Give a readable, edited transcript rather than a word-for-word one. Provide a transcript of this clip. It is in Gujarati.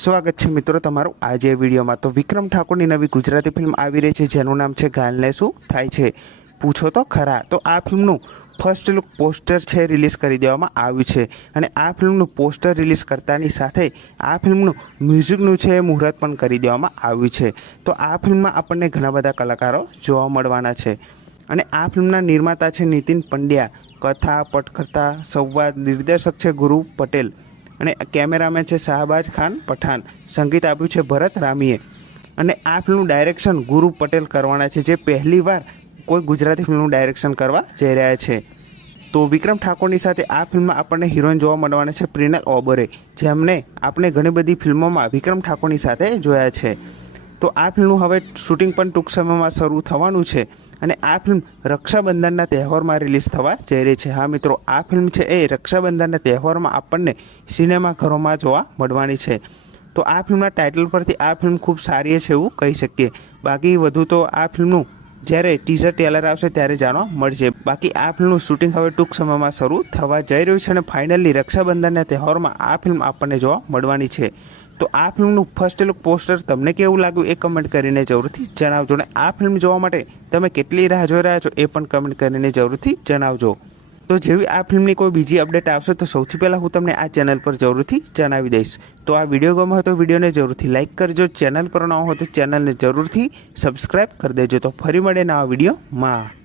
સ્વાગત છે મિત્રો તમારું આજે વિડીયોમાં। તો વિક્રમ ઠાકોરની નવી ગુજરાતી ફિલ્મ આવી રહી છે જેનું નામ છે ગાલને શું થાય છે પૂછો તો ખરા। તો આ ફિલ્મનું ફર્સ્ટ લુક પોસ્ટર છે રિલીઝ કરી દેવામાં આવ્યું છે અને આ ફિલ્મનું પોસ્ટર રિલીઝ કરતાની સાથે આ ફિલ્મનું મ્યુઝિકનું છે મુહૂર્ત પણ કરી દેવામાં આવ્યું છે। તો આ ફિલ્મમાં આપણને ઘણા બધા કલાકારો જોવા મળવાના છે અને આ ફિલ્મના નિર્માતા છે નીતિન પંડ્યા, કથા પટકથા સંવાદ નિર્દેશક છે ગુરુ પટેલ અને કેમેરામેન છે શાહબાજ ખાન પઠાણ, સંગીત આપ્યું છે ભરત રામીએ અને આ ફિલ્મનું ડાયરેક્શન ગુરુ પટેલ કરવાના છે જે પહેલીવાર કોઈ ગુજરાતી ફિલ્મનું ડાયરેક્શન કરવા જઈ રહ્યા છે। તો વિક્રમ ઠાકોરની સાથે આ ફિલ્મમાં આપણને હિરોઈન જોવા મળવાના છે પ્રિનત ઓબેરોય, જેમને આપણે ઘણી બધી ફિલ્મોમાં વિક્રમ ઠાકોરની સાથે જોયા છે। તો આ ફિલ્મનું હવે શૂટિંગ પણ ટૂંક સમયમાં શરૂ થવાનું છે અને આ ફિલ્મ રક્ષાબંધનના તહેવારમાં રિલીઝ થવા જઈ રહી છે। હા મિત્રો, આ ફિલ્મ છે એ રક્ષાબંધનના તહેવારમાં આપણને સિનેમાઘરોમાં જોવા મળવાની છે। તો આ ફિલ્મના ટાઇટલ પરથી આ ફિલ્મ ખૂબ સારી છે એવું કહી શકીએ। બાકી વધુ તો આ ફિલ્મનું જ્યારે ટીઝર ટ્રેલર આવશે ત્યારે જાણવા મળશે। બાકી આ ફિલ્મનું શૂટિંગ હવે ટૂંક સમયમાં શરૂ થવા જઈ રહ્યું છે અને ફાઇનલી રક્ષાબંધનના તહેવારમાં આ ફિલ્મ આપણને જોવા મળવાની છે। તો આ ફિલ્મનું ફર્સ્ટ લુક પોસ્ટર તમને કેવું લાગ્યું એ કમેન્ટ કરીને જરૂરથી જણાવજો અને આ ફિલ્મ જોવા માટે તમે કેટલી રાહ જોઈ રહ્યા છો એ પણ કમેન્ટ કરીને જરૂરથી જણાવજો। તો જેવી આ ફિલ્મની કોઈ બીજી અપડેટ આવશે તો સૌથી પહેલાં હું તમને આ ચેનલ પર જરૂરથી જણાવી દઈશ। તો આ વિડીયો ગમ્યો હોય તો વિડીયોને જરૂરથી લાઇક કરજો, ચેનલ પર ન હોય તો ચેનલને જરૂરથી સબસ્ક્રાઈબ કરી દેજો। તો ફરી મળે નવા વિડીયોમાં।